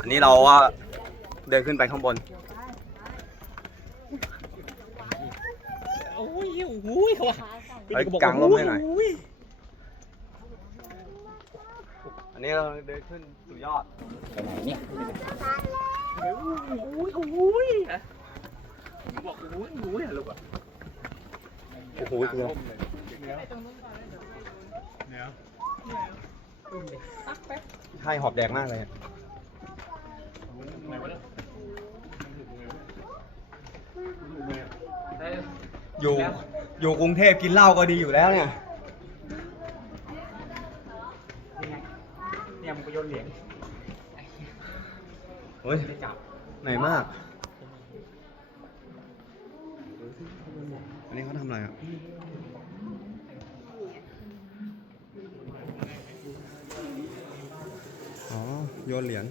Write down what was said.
อันนี้เราก็เดินขึ้นไปข้างบน โอ้ยโอ้ยเขาว่าเฮ้ยกางร่มให้หน่อย อันนี้เราเดินขึ้นสู่ยอด ไปไหนเนี่ยโอ้ยโอ้ยนะบอกโอ้ยโอ้ยอะลูกอะโอ้โหคืออะไรใช่หอบแดงมากเลยอะ ไหนวะเนี่ย อยู่อยู่กรุงเทพกินเหล้าก็ดีอยู่แล้วเนี่ยเนี่ยมันก็โยนเหรียญเฮ้ยไม่จับไหนมาก อันนี้เขาทำอะไรอะอ๋อโยนเหรียญ